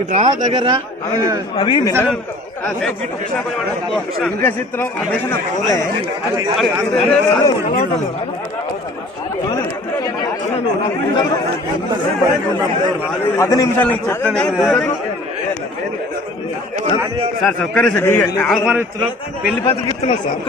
ఇట్రా దగ్గర అవి ఇంకా చిత్రం పది నిమిషాలు నీకు చెప్తాను సార్ ఒక్కరే సార్ పెళ్ళి పత్రిక ఇస్తున్నాం సార్